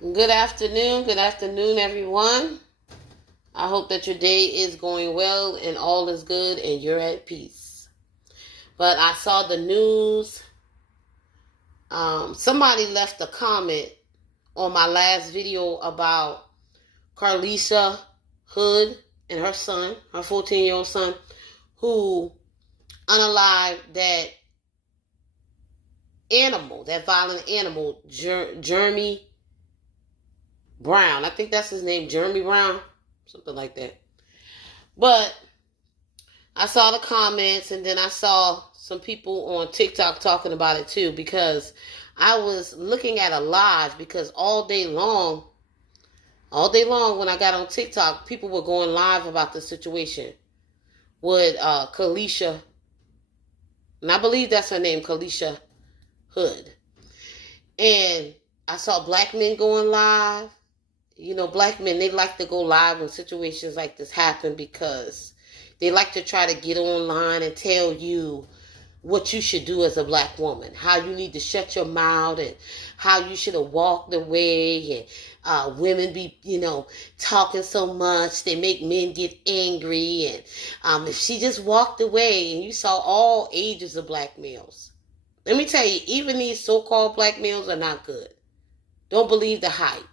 Good afternoon, everyone. I hope that your day is going well and all is good and you're at peace. But I saw the news. Somebody left a comment on my last video about Carlishia Hood and her son, her 14-year-old son, who unalived that violent animal, Jeremy Brown. I think that's his name, Jeremy Brown, something like that. But I saw the comments, and then I saw some people on TikTok talking about it too, because I was looking at a live, because all day long when I got on TikTok, people were going live about the situation with Carlishia, and I believe that's her name, Carlishia Hood. And I saw black men going live. You know, black men, they like to go live when situations like this happen, because they like to try to get online and tell you what you should do as a black woman, how you need to shut your mouth, and how you should have walked away, and women be, talking so much, they make men get angry, and if she just walked away. And you saw all ages of black males. Let me tell you, even these so-called black males are not good. Don't believe the hype.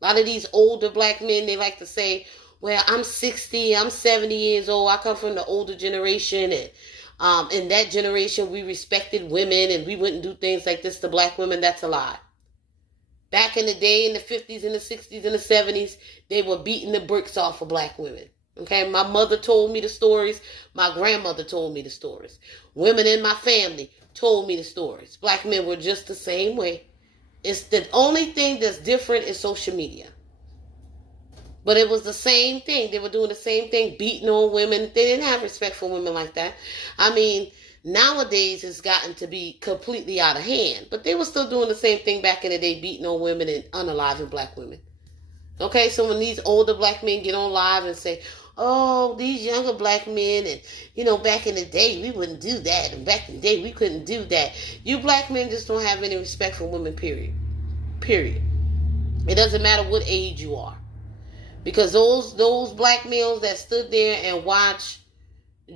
A lot of these older black men, they like to say, well, I'm 60, I'm 70 years old, I come from the older generation, and in that generation, we respected women, and we wouldn't do things like this to black women. That's a lie. Back in the day, in the 50s and the 60s and the 70s, they were beating the bricks off of black women. Okay, my mother told me the stories. My grandmother told me the stories. Women in my family told me the stories. Black men were just the same way. It's the only thing that's different is social media. But it was the same thing. They were doing the same thing, beating on women. They didn't have respect for women like that. I mean, nowadays it's gotten to be completely out of hand. But they were still doing the same thing back in the day, beating on women and unaliving black women. Okay, so when these older black men get on live and say, oh, these younger black men, and, back in the day, we wouldn't do that, and back in the day, we couldn't do that. You black men just don't have any respect for women, period. Period. It doesn't matter what age you are. Because those black males that stood there and watched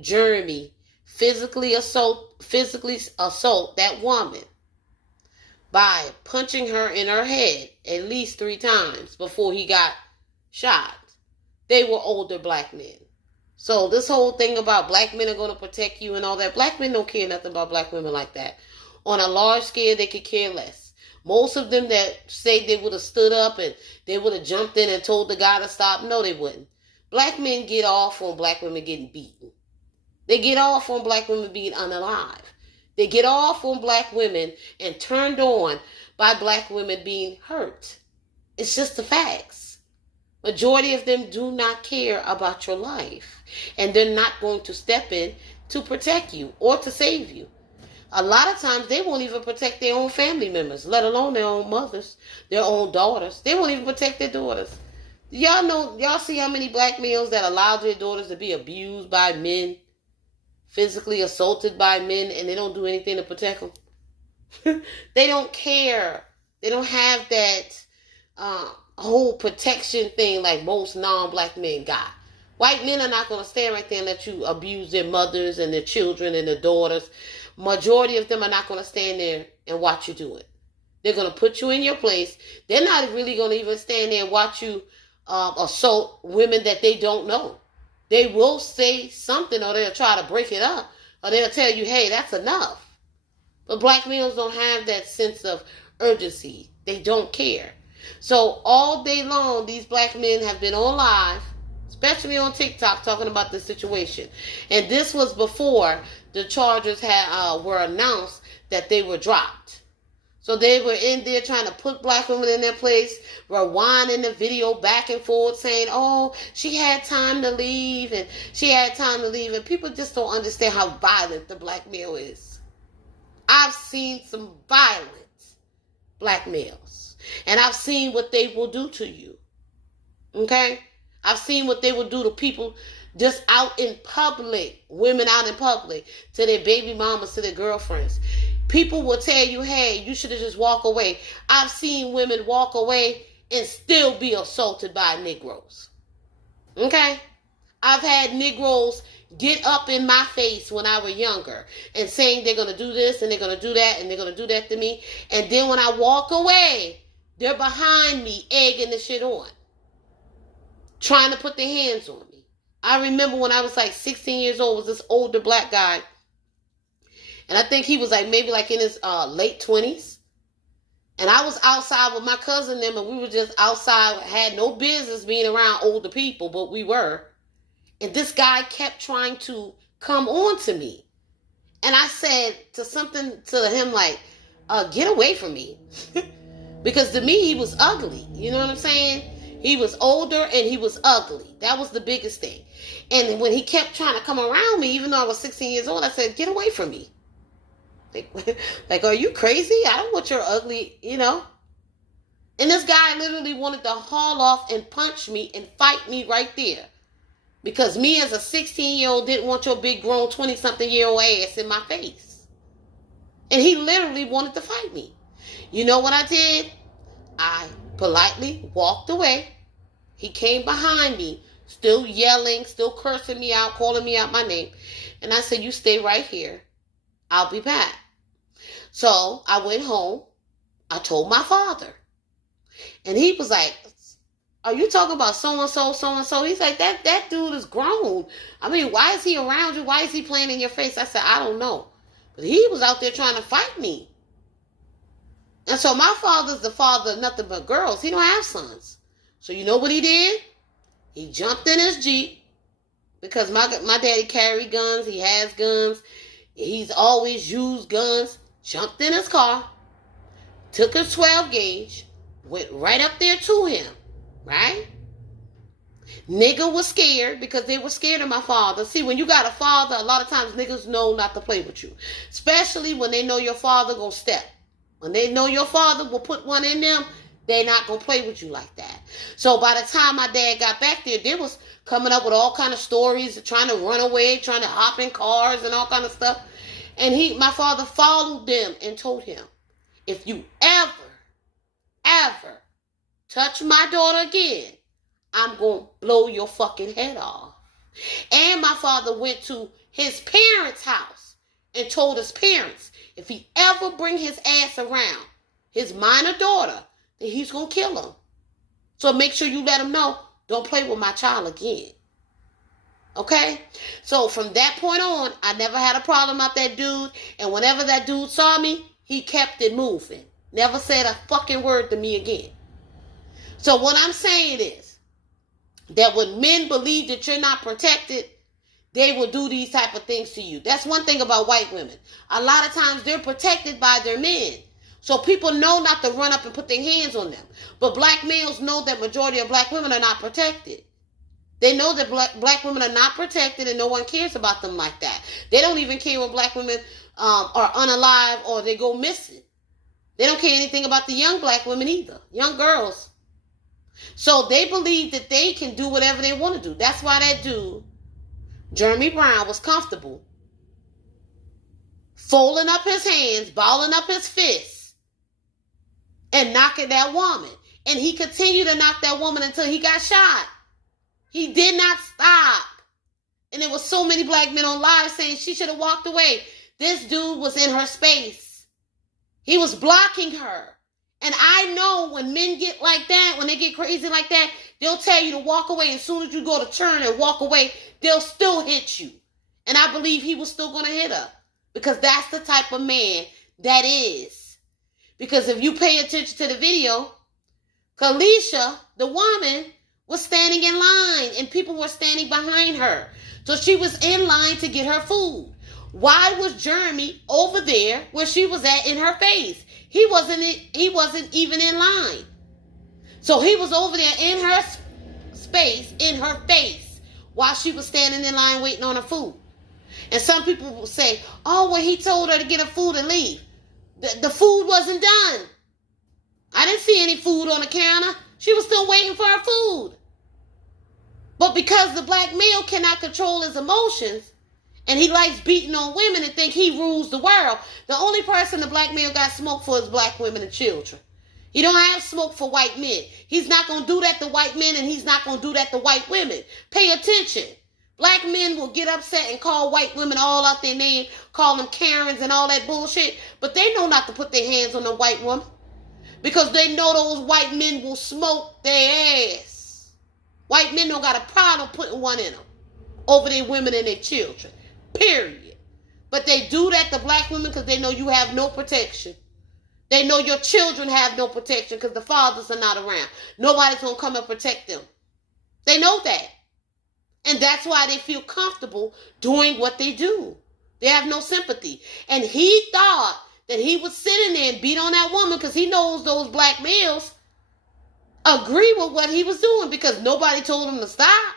Jeremy physically assault that woman by punching her in her head at least 3 times before he got shot, they were older black men. So this whole thing about black men are going to protect you and all that, black men don't care nothing about black women like that. On a large scale, they could care less. Most of them that say they would have stood up and they would have jumped in and told the guy to stop, no, they wouldn't. Black men get off on black women getting beaten. They get off on black women being unalive. They get off on black women and turned on by black women being hurt. It's just the facts. Majority of them do not care about your life, and they're not going to step in to protect you or to save you. A lot of times they won't even protect their own family members, let alone their own mothers, their own daughters. They won't even protect their daughters. Y'all see how many black males that allow their daughters to be abused by men, physically assaulted by men, and they don't do anything to protect them? They don't care. They don't have that whole protection thing like most non-black men got. White men are not going to stand right there and let you abuse their mothers and their children and their daughters. Majority of them are not going to stand there and watch you do it. They're going to put you in your place. They're not really going to even stand there and watch you assault women that they don't know. They will say something, or they'll try to break it up, or they'll tell you, hey, that's enough. But black males don't have that sense of urgency. They don't care. So all day long, these black men have been on live, especially on TikTok, talking about the situation. And this was before the charges were announced that they were dropped. So they were in there trying to put black women in their place, rewinding the video back and forth, saying, oh, she had time to leave, and she had time to leave. And people just don't understand how violent the black male is. I've seen some violent black males, and I've seen what they will do to you. Okay? I've seen what they will do to people just out in public, women out in public, to their baby mamas, to their girlfriends. People will tell you, hey, you should have just walked away. I've seen women walk away and still be assaulted by Negroes. Okay? I've had Negroes get up in my face when I was younger and saying they're going to do this and they're going to do that and they're going to do that to me. And then when I walk away, they're behind me egging the shit on, trying to put their hands on me. I remember when I was like 16 years old, was this older black guy. And I think he was like maybe like in his late 20s. And I was outside with my cousin and them, and we were just outside, had no business being around older people, but we were. And this guy kept trying to come on to me. And I said something to him like, get away from me. Because to me, he was ugly. You know what I'm saying? He was older and he was ugly. That was the biggest thing. And when he kept trying to come around me, even though I was 16 years old, I said, get away from me. Like, are you crazy? I don't want your ugly, you know. And this guy literally wanted to haul off and punch me and fight me right there. Because me as a 16-year-old didn't want your big grown 20-something-year-old ass in my face. And he literally wanted to fight me. You know what I did? I politely walked away. He came behind me, still yelling, still cursing me out, calling me out my name. And I said, you stay right here. I'll be back. So I went home. I told my father. And he was like, are you talking about so-and-so, so-and-so? He's like, that dude is grown. I mean, why is he around you? Why is he playing in your face? I said, I don't know. But he was out there trying to fight me. And so my father's the father of nothing but girls. He don't have sons. So you know what he did? He jumped in his Jeep. Because my daddy carried guns. He has guns. He's always used guns. Jumped in his car. Took his 12 gauge. Went right up there to him. Right? Nigga was scared because they were scared of my father. See, when you got a father, a lot of times niggas know not to play with you. Especially when they know your father gonna step. When they know your father will put one in them, they're not gonna play with you like that. So by the time my dad got back there, they was coming up with all kind of stories, trying to run away, trying to hop in cars and all kind of stuff. And my father followed them and told him, if you ever touch my daughter again, I'm going to blow your fucking head off. And my father went to his parents' house and told his parents, if he ever bring his ass around his minor daughter, then he's going to kill him. So make sure you let him know, don't play with my child again. Okay? So from that point on, I never had a problem with that dude. And whenever that dude saw me, he kept it moving. Never said a fucking word to me again. So what I'm saying is that when men believe that you're not protected, they will do these type of things to you. That's one thing about white women. A lot of times they're protected by their men. So people know not to run up and put their hands on them. But black males know that majority of black women are not protected. They know that black women are not protected and no one cares about them like that. They don't even care when black women are unalive or they go missing. They don't care anything about the young black women either. Young girls. So they believe that they can do whatever they want to do. That's why that dude, Jeremy Brown, was comfortable folding up his hands, balling up his fists, and knocking that woman. And he continued to knock that woman until he got shot. He did not stop. And there was so many black men on live saying she should have walked away. This dude was in her space. He was blocking her. And I know when men get like that, when they get crazy like that, they'll tell you to walk away. As soon as you go to turn and walk away, they'll still hit you. And I believe he was still going to hit her. Because that's the type of man that is. Because if you pay attention to the video, Carlishia, the woman, was standing in line. And people were standing behind her. So she was in line to get her food. Why was Jeremy over there where she was at in her face? He wasn't even in line. So he was over there in her space, in her face, while she was standing in line waiting on her food. And some people will say, oh, well, he told her to get her food and leave. The food wasn't done. I didn't see any food on the counter. She was still waiting for her food. But because the black male cannot control his emotions, And he likes beating on women and think he rules the world. The only person the black male got smoke for is black women and children. He don't have smoke for white men. He's not going to do that to white men, and he's not going to do that to white women. Pay attention. Black men will get upset and call white women all out their name, call them Karens and all that bullshit, but they know not to put their hands on a white woman because they know those white men will smoke their ass. White men don't got a problem putting one in them over their women and their children, period. But they do that to black women because they know you have no protection. They know your children have no protection because the fathers are not around. Nobody's going to come and protect them. They know that. And that's why they feel comfortable doing what they do. They have no sympathy. And he thought that he was sitting there and beat on that woman because he knows those black males agree with what he was doing because nobody told him to stop.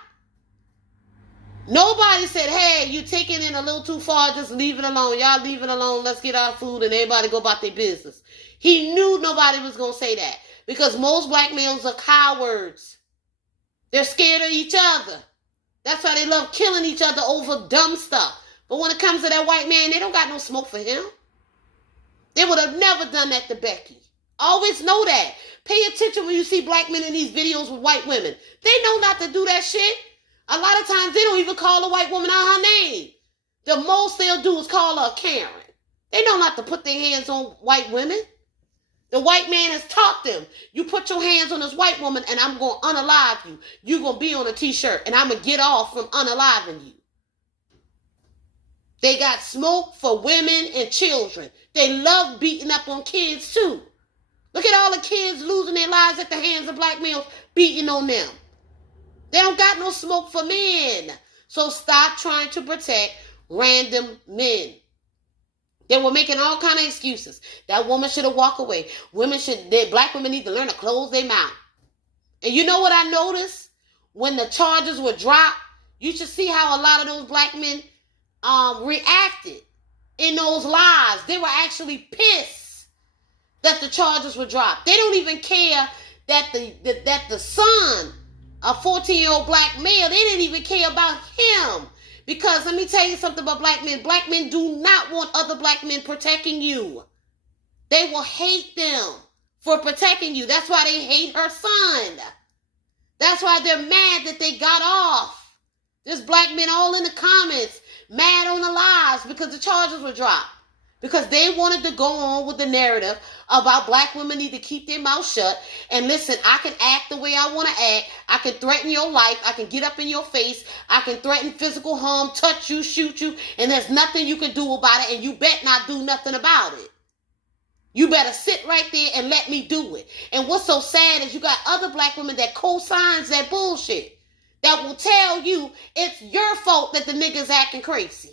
Nobody said, hey, you taking it a little too far, just leave it alone. Y'all leave it alone. Let's get our food and everybody go about their business. He knew nobody was going to say that because most black males are cowards. They're scared of each other. That's why they love killing each other over dumb stuff. But when it comes to that white man, they don't got no smoke for him. They would have never done that to Becky. Always know that. Pay attention when you see black men in these videos with white women. They know not to do that shit. A lot of times they don't even call a white woman out her name. The most they'll do is call her a Karen. They know not to put their hands on white women. The white man has taught them. You put your hands on this white woman and I'm going to unalive you. You're going to be on a t-shirt and I'm going to get off from unaliving you. They got smoke for women and children. They love beating up on kids too. Look at all the kids losing their lives at the hands of black males beating on them. They don't got no smoke for men. So stop trying to protect random men. They were making all kind of excuses. That woman should have walked away. Black women need to learn to close their mouth. And you know what I noticed? When the charges were dropped, you should see how a lot of those black men reacted in those lives. They were actually pissed that the charges were dropped. They don't even care that the son, a 14-year-old black male, they didn't even care about him. Because let me tell you something about black men. Black men do not want other black men protecting you. They will hate them for protecting you. That's why they hate her son. That's why they're mad that they got off. There's black men all in the comments mad on the lives because the charges were dropped. Because they wanted to go on with the narrative about black women need to keep their mouth shut. And listen, I can act the way I want to act. I can threaten your life. I can get up in your face. I can threaten physical harm, touch you, shoot you. And there's nothing you can do about it. And you bet not do nothing about it. You better sit right there and let me do it. And what's so sad is you got other black women that co-signs that bullshit. That will tell you it's your fault that the nigga's acting crazy.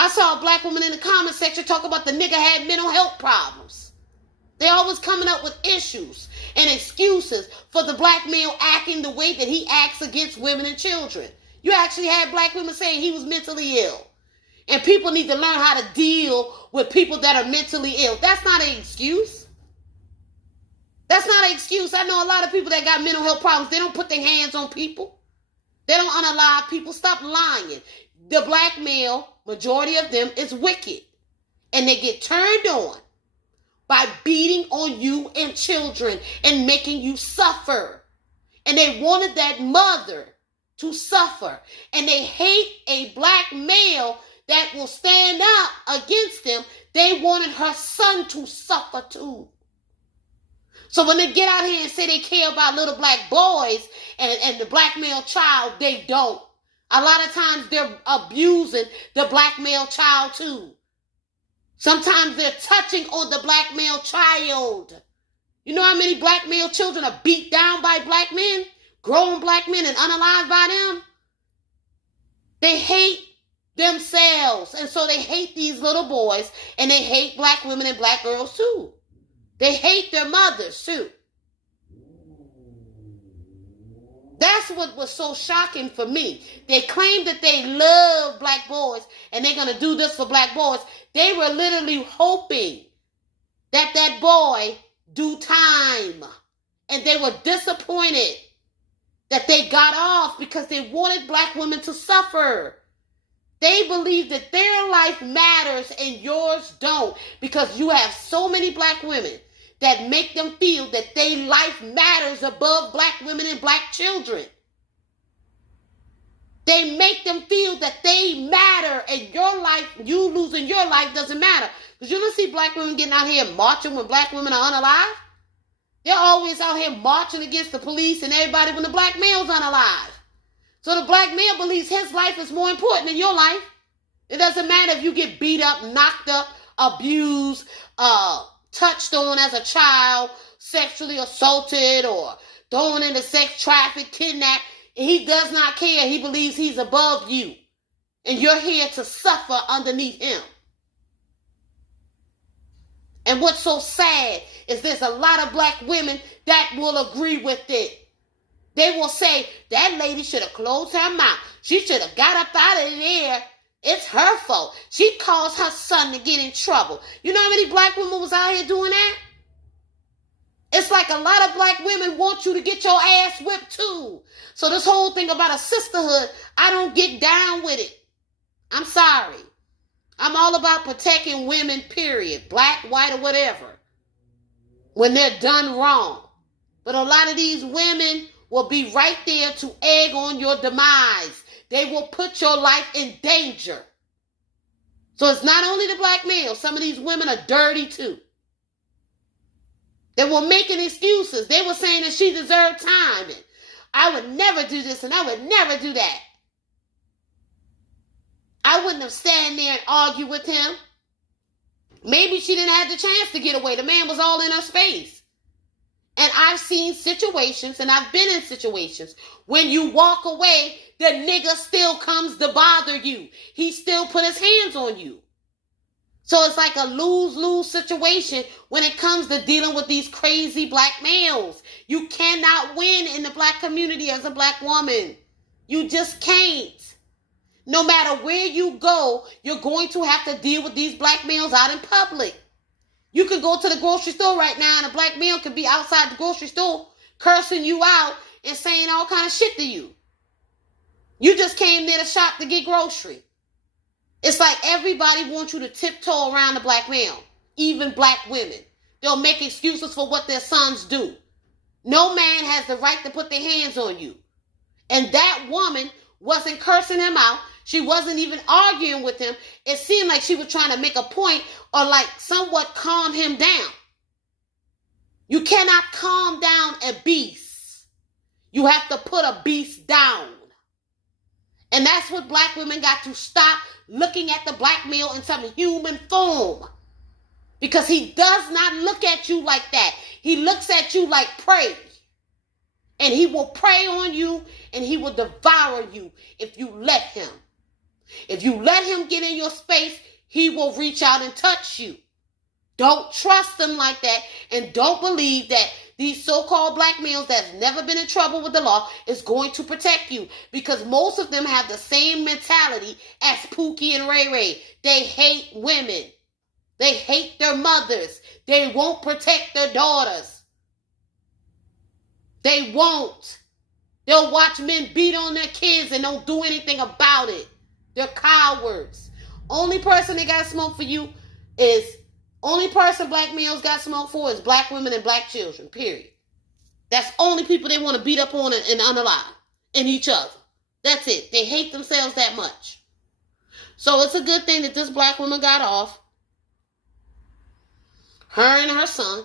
I saw a black woman in the comment section talk about the nigga had mental health problems. They always coming up with issues and excuses for the black male acting the way that he acts against women and children. You actually had black women saying he was mentally ill. And people need to learn how to deal with people that are mentally ill. That's not an excuse. That's not an excuse. I know a lot of people that got mental health problems. They don't put their hands on people. They don't unalive people. Stop lying. The black male, majority of them, is wicked. And they get turned on by beating on you and children and making you suffer. And they wanted that mother to suffer. And they hate a black male that will stand up against them. They wanted her son to suffer too. So when they get out here and say they care about little black boys and the black male child, they don't. A lot of times they're abusing the black male child too. Sometimes they're touching on the black male child. You know how many black male children are beat down by black men? Grown black men and unalived by them? They hate themselves. And so they hate these little boys and they hate black women and black girls too. They hate their mothers too. That's what was so shocking for me. They claim that they love black boys and they're going to do this for black boys. They were literally hoping that that boy do time. And they were disappointed that they got off because they wanted black women to suffer. They believe that their life matters and yours don't, because you have so many black women that make them feel that their life matters above black women and black children. They make them feel that they matter and your life, you losing your life doesn't matter. Because you don't see black women getting out here marching when black women are unalive. They're always out here marching against the police and everybody when the black male's unalive. So the black male believes his life is more important than your life. It doesn't matter if you get beat up, knocked up, abused, touched on as a child, sexually assaulted, or thrown into sex traffic, kidnapped. He does not care. He believes he's above you. And you're here to suffer underneath him. And what's so sad is there's a lot of black women that will agree with it. They will say, that lady should have closed her mouth. She should have got up out of there. It's her fault. She caused her son to get in trouble. You know how many black women was out here doing that? It's like a lot of black women want you to get your ass whipped too. So this whole thing about a sisterhood, I don't get down with it. I'm sorry. I'm all about protecting women, period. Black, white, or whatever. When they're done wrong. But a lot of these women will be right there to egg on your demise. They will put your life in danger. So it's not only the black males. Some of these women are dirty too. They were making excuses. They were saying that she deserved time. And I would never do this and I would never do that. I wouldn't have stand there and argue with him. Maybe she didn't have the chance to get away. The man was all in her space. And I've seen situations, and I've been in situations, when you walk away, the nigga still comes to bother you. He still put his hands on you. So it's like a lose-lose situation when it comes to dealing with these crazy black males. You cannot win in the black community as a black woman. You just can't. No matter where you go, you're going to have to deal with these black males out in public. You can go to the grocery store right now and a black male could be outside the grocery store cursing you out and saying all kind of shit to you. You just came there to shop to get grocery. It's like everybody wants you to tiptoe around the black male, even black women. They'll make excuses for what their sons do. No man has the right to put their hands on you. And that woman wasn't cursing him out. She wasn't even arguing with him. It seemed like she was trying to make a point or like somewhat calm him down. You cannot calm down a beast. You have to put a beast down. And that's what black women got to stop looking at the black male in some human form. Because he does not look at you like that. He looks at you like prey. And he will prey on you and he will devour you if you let him. If you let him get in your space, he will reach out and touch you. Don't trust them like that, and don't believe that these so-called black males that's never been in trouble with the law is going to protect you, because most of them have the same mentality as Pookie and Ray Ray. They hate women. They hate their mothers. They won't protect their daughters. They won't. They'll watch men beat on their kids and don't do anything about it. They're cowards. Only person they got smoke for you is, only person black males got smoke for is black women and black children, period. That's only people they want to beat up on and unalive, and each other. That's it. They hate themselves that much. So it's a good thing that this black woman got off. Her and her son.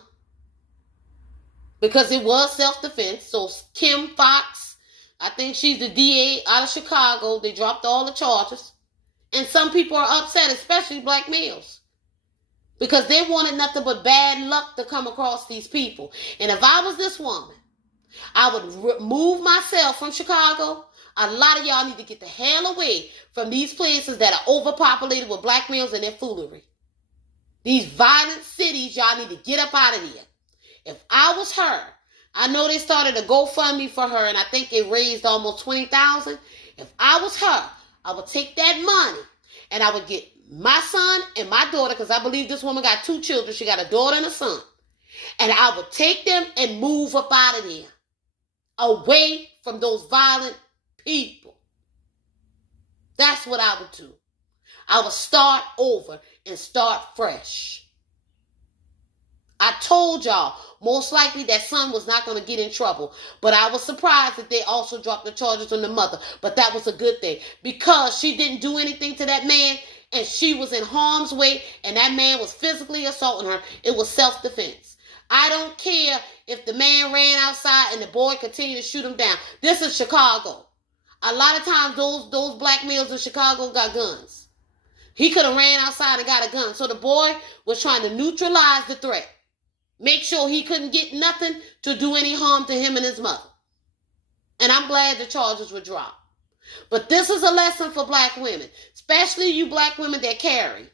Because it was self-defense. So Kim Fox, I think she's the DA out of Chicago. They dropped all the charges. And some people are upset, especially black males. Because they wanted nothing but bad luck to come across these people. And if I was this woman, I would move myself from Chicago. A lot of y'all need to get the hell away from these places that are overpopulated with black males and their foolery. These violent cities, y'all need to get up out of there. If I was her, I know they started a GoFundMe for her, and I think it raised almost $20,000. If I was her, I would take that money, and I would get my son and my daughter, because I believe this woman got 2 children. She got a daughter and a son. And I would take them and move up out of there, away from those violent people. That's what I would do. I would start over and start fresh. I told y'all, most likely that son was not going to get in trouble. But I was surprised that they also dropped the charges on the mother. But that was a good thing, because she didn't do anything to that man, and she was in harm's way, and that man was physically assaulting her. It was self-defense. I don't care if the man ran outside and the boy continued to shoot him down. This is Chicago. A lot of times those black males in Chicago got guns. He could have ran outside and got a gun. So the boy was trying to neutralize the threat. Make sure he couldn't get nothing to do any harm to him and his mother. And I'm glad the charges were dropped. But this is a lesson for black women, especially you black women that carry,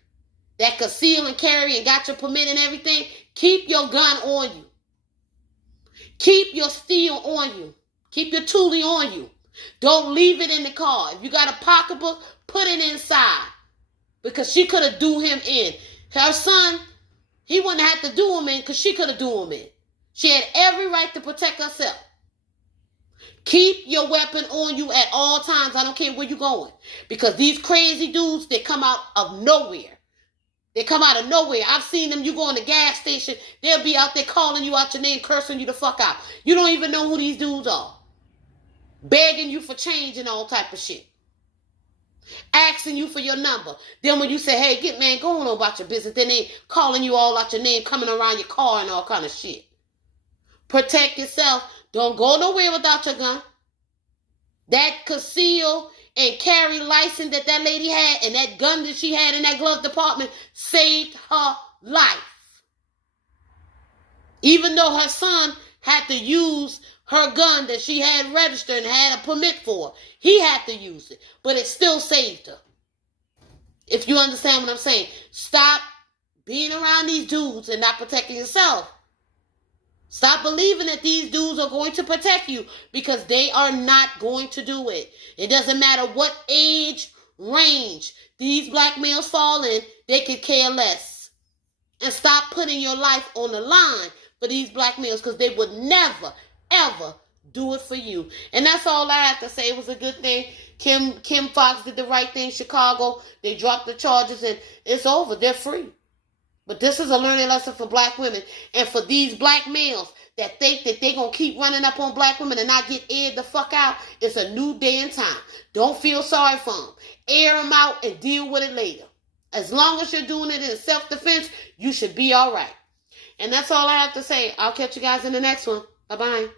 that conceal and carry and got your permit and everything. Keep your gun on you. Keep your steel on you. Keep your toolie on you. Don't leave it in the car. If you got a pocketbook, put it inside. Because she could have do him in. Her son, he wouldn't have to do him in because she could have do him in. She had every right to protect herself. Keep your weapon on you at all times. I don't care where you're going. Because these crazy dudes, they come out of nowhere. They come out of nowhere. I've seen them. You go in the gas station, they'll be out there calling you out your name, cursing you the fuck out. You don't even know who these dudes are. Begging you for change and all type of shit. Asking you for your number. Then when you say, hey, get man, go on about your business, then they calling you all out your name, coming around your car and all kind of shit. Protect yourself. Don't go nowhere without your gun. That conceal and carry license that lady had and that gun that she had in that glove department saved her life. Even though her son had to use her gun that she had registered and had a permit for, he had to use it, but it still saved her. If you understand what I'm saying, stop being around these dudes and not protecting yourself. Stop believing that these dudes are going to protect you, because they are not going to do it. It doesn't matter what age range these black males fall in, they could care less. And stop putting your life on the line for these black males, because they would never, ever do it for you. And that's all I have to say. It was a good thing. Kim Fox did the right thing. Chicago, they dropped the charges and it's over. They're free. But this is a learning lesson for black women. And for these black males that think that they're going to keep running up on black women and not get aired the fuck out, it's a new day and time. Don't feel sorry for them. Air them out and deal with it later. As long as you're doing it in self-defense, you should be all right. And that's all I have to say. I'll catch you guys in the next one. Bye-bye.